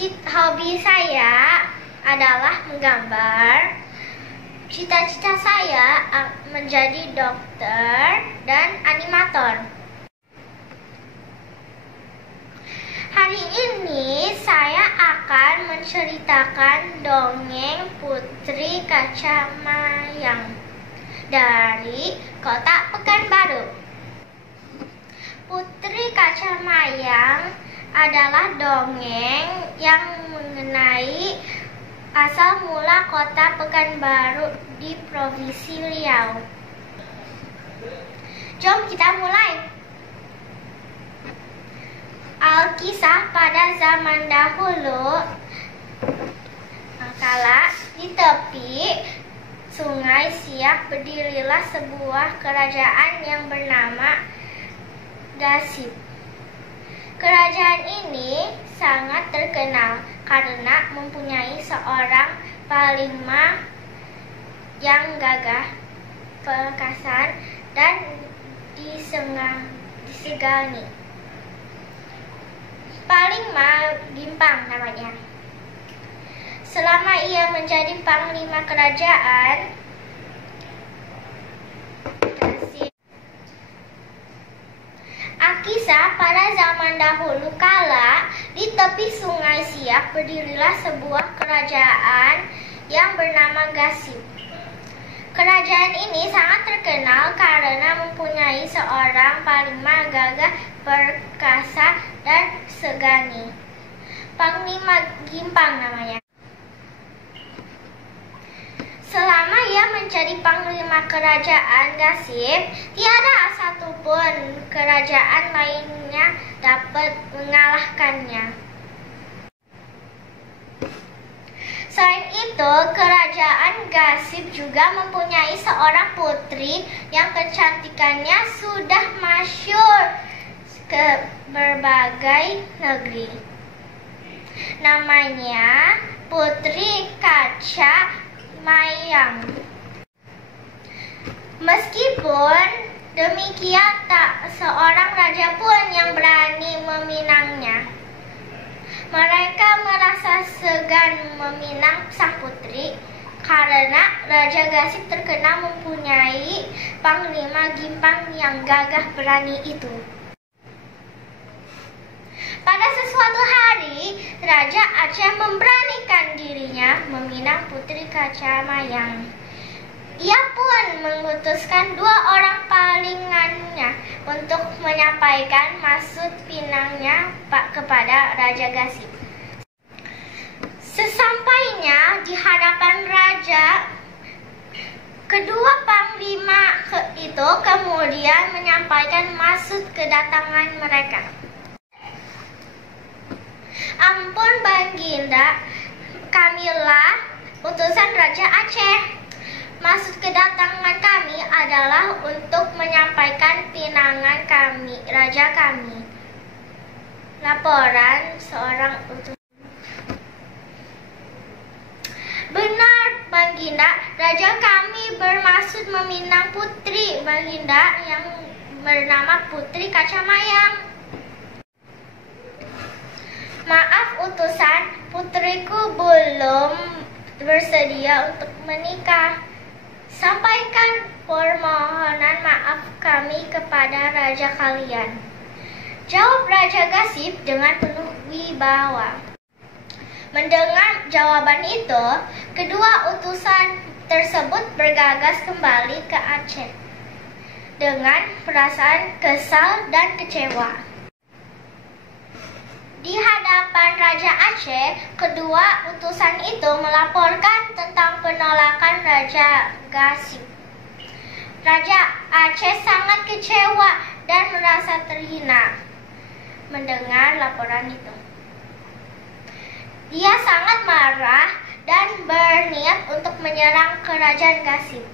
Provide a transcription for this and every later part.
Hobi saya adalah menggambar. Cita-cita saya menjadi dokter dan animator. Hari ini saya akan menceritakan dongeng Putri Kacamayang dari Kota Pekanbaru. Putri Kacamayang adalah dongeng yang mengenai asal mula Kota Pekanbaru di Provinsi Riau. Jom kita mulai. Alkisah pada zaman dahulu, kala di tepi Sungai Siak berdirilah sebuah kerajaan yang bernama Gasib. Kerajaan ini sangat terkenal karena mempunyai seorang panglima yang gagah perkasa dan disegani. Panglima Gimpang namanya. Selama ia menjadi panglima kerajaan, Alkisah pada zaman dahulu kala di tepi Sungai Siak berdirilah sebuah kerajaan yang bernama Gasib. Kerajaan ini sangat terkenal karena mempunyai seorang panglima gagah perkasa dan segani. Panglima Gimpang namanya. Selama ia menjadi panglima kerajaan Gasib, tiada satupun kerajaan lainnya dapat mengalahkannya. Selain itu, kerajaan Gasib juga mempunyai seorang putri yang kecantikannya sudah masyhur ke berbagai negeri. Namanya Putri Kacamayang. Meskipun demikian, tak seorang raja pun yang berani meminangnya. Mereka merasa segan meminang sang putri karena Raja Gasib terkenal mempunyai panglima Gimpang yang gagah berani itu. Pada sesuatu hari, Raja Aceh memberanikan dirinya meminang Putri Kacamayang. Ia pun mengutuskan 2 orang palingannya untuk menyampaikan maksud pinangnya kepada Raja Gasib. Sesampainya di hadapan raja, kedua panglima itu kemudian menyampaikan maksud kedatangan mereka. Ampun Baginda, kamilah utusan Raja Aceh. Maksud kedatangan kami adalah untuk menyampaikan pinangan kami, raja kami. Laporan seorang utusan. Benar, Baginda, raja kami bermaksud meminang putri Baginda yang bernama Putri Kacamayang. Maaf utusan, putriku belum bersedia untuk menikah. Sampaikan permohonan maaf kami kepada raja kalian. Jawab Raja Gasib dengan penuh wibawa. Mendengar jawaban itu, kedua utusan tersebut bergegas kembali ke Aceh dengan perasaan kesal dan kecewa. Di hadapan Raja Aceh, kedua utusan itu melaporkan tentang penolakan Raja Gasib. Raja Aceh sangat kecewa dan merasa terhina mendengar laporan itu. Dia sangat marah dan berniat untuk menyerang kerajaan Gasib.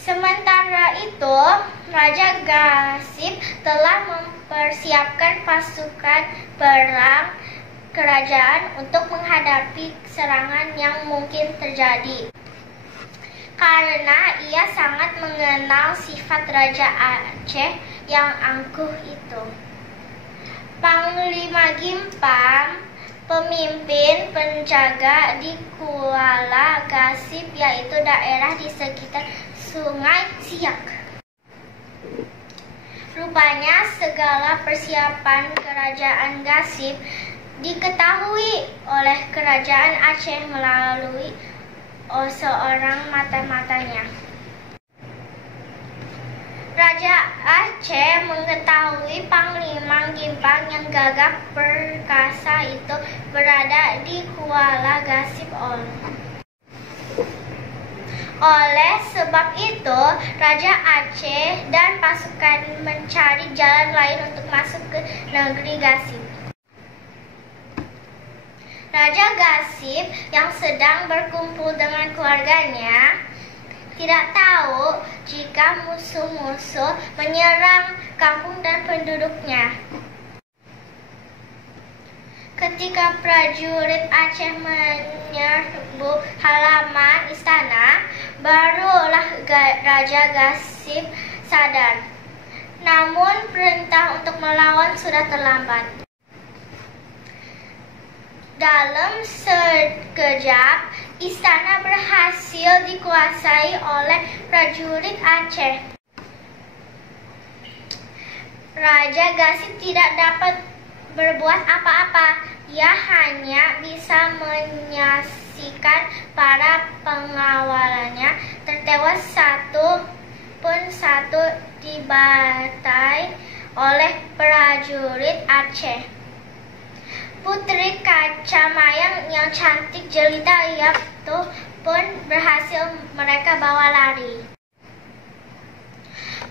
Sementara itu, Raja Gasib telah mempersiapkan pasukan perang kerajaan untuk menghadapi serangan yang mungkin terjadi. Karena ia sangat mengenal sifat Raja Aceh yang angkuh itu. Panglima Gimpang, pemimpin penjaga di Kuala Gasip, yaitu daerah di sekitar Sungai Siak. Rupanya segala persiapan kerajaan Gasip diketahui oleh kerajaan Aceh melalui seorang mata-matanya. Raja Aceh mengetahui Panglima Gimpang yang gagah perkasa itu berada di Kuala Gasip. Oleh sebab itu, Raja Aceh dan pasukan mencari jalan lain untuk masuk ke negeri Gasip. Raja Gasip yang sedang berkumpul dengan keluarganya tidak tahu jika musuh-musuh menyerang kampung dan penduduknya. Ketika prajurit Aceh menyerbu halaman istana, barulah Raja Gasip sadar. Namun perintah untuk melawan sudah terlambat. Dalam sekejap, istana berhasil dikuasai oleh prajurit Aceh. Raja Gasip tidak dapat berbuat apa-apa. Ia hanya bisa menyaksikan para pengawalnya tertewas satu persatu dibantai oleh prajurit Aceh. Putri Kacamayang yang cantik jelita itu pun berhasil mereka bawa lari.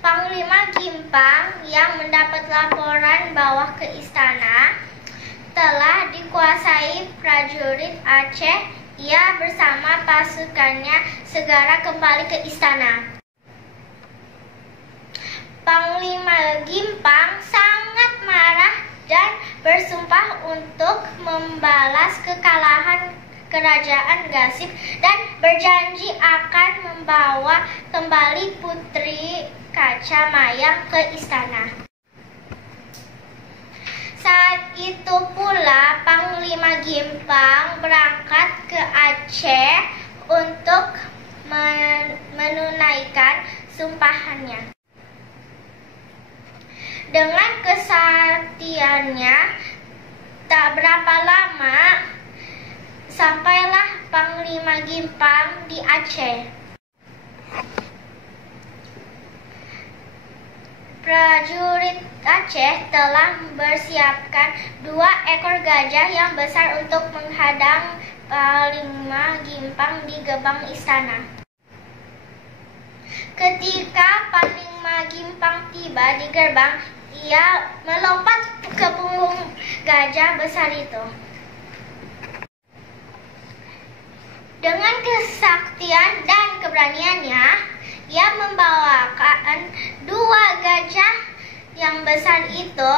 Panglima Gimpang yang mendapat laporan bahwa ke istana telah dikuasai prajurit Aceh, ia bersama pasukannya segera kembali ke istana. Panglima Gimpang sangat marah dan bersumpah untuk membalas kekalahan kerajaan Gasip dan berjanji akan membawa kembali Putri Kacamayang ke istana. Saat itu pula Panglima Gimpang berangkat ke Aceh untuk menunaikan sumpahannya. Dengan kesaktiannya, tak berapa lama sampailah Panglima Gimpang di Aceh. Prajurit Aceh telah mempersiapkan 2 ekor gajah yang besar untuk menghadang Panglima Gimpang di gerbang istana. Ketika Panglima Gimpang tiba di gerbang, ia melompat ke punggung gajah besar itu. Dengan kesaktian dan keberaniannya, ia membawakan 2 gajah yang besar itu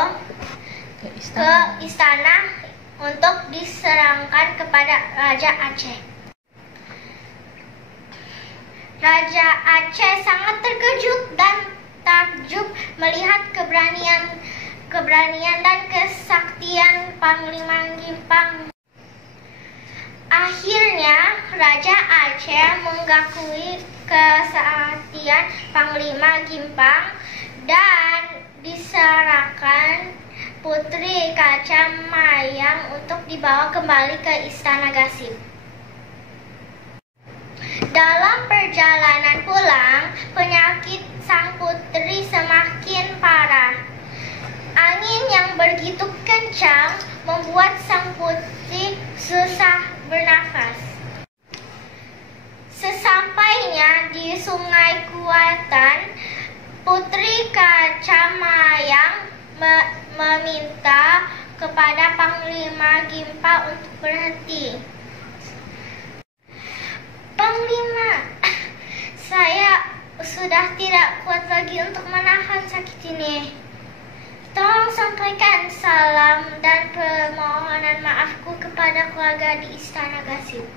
ke istana untuk diserahkan kepada Raja Aceh. Raja Aceh sangat terkejut dan takjub melihat keberanian dan kesaktian Panglima Gimpang. Akhirnya, Raja Aceh mengakui kesaktian Panglima Gimpang dan diserahkan Putri Kacamayang untuk dibawa kembali ke istana Gasip. Dalam perjalanan pulang, penyakit sang putri semakin parah. Angin yang begitu kencang membuat sang putri susah bernafas. Sesampainya di Sungai Kuatan, Putri Kacamayang meminta kepada Panglima Gimpang untuk berhenti. Panglima, saya sudah tidak kuat lagi untuk menahan sakit ini. Tolong sampaikan salam dan permohonan maafku kepada keluarga di istana Gasip.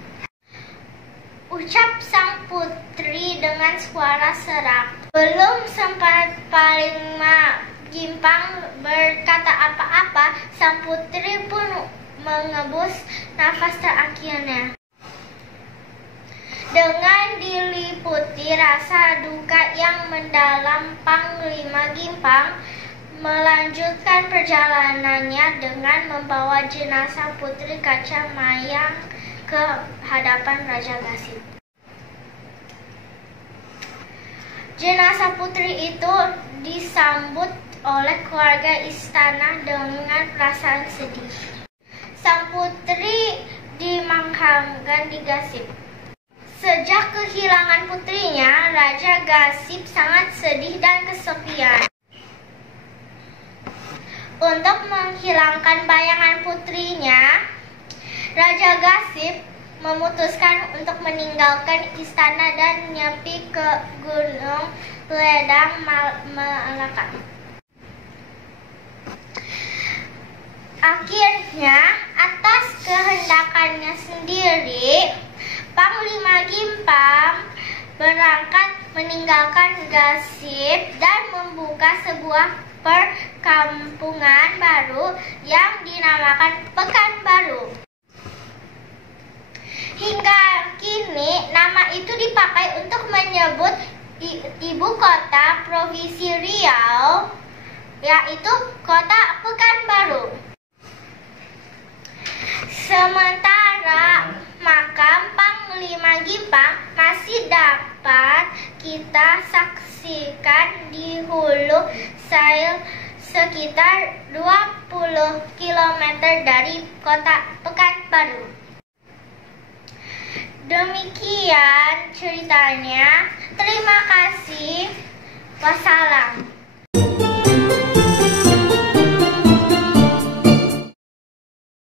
Ucap sang putri dengan suara serak. Belum sempat Panglima Gimpang berkata apa-apa, sang putri pun mengebus nafas terakhirnya. Dengan diliputi rasa duka yang mendalam, Panglima Gimpang melanjutkan perjalanannya dengan membawa jenazah Putri Kaca Mayang ke hadapan Raja Gasip. Jenazah putri itu disambut oleh keluarga istana dengan perasaan sedih. Sang putri dimakamkan di Gasip. Sejak kehilangan putrinya, Raja Gasip sangat sedih dan kesepian. Untuk menghilangkan bayangan putrinya, Raja Gasip memutuskan untuk meninggalkan istana dan nyepi ke Gunung Ledang Malaka. Akhirnya, atas kehendakannya sendiri, Panglima Gimpang berangkat meninggalkan Gasip dan membuka sebuah perkampungan baru yang dinamakan Pekanbaru. Hingga kini, nama itu dipakai untuk menyebut ibu kota Provinsi Riau, yaitu Kota Pekanbaru. Sementara makam Panglima Gimpang masih dapat kita saksikan di Hulu Sail sekitar 20 km dari Kota Pekanbaru. Demikian ceritanya. Terima kasih. Wassalam.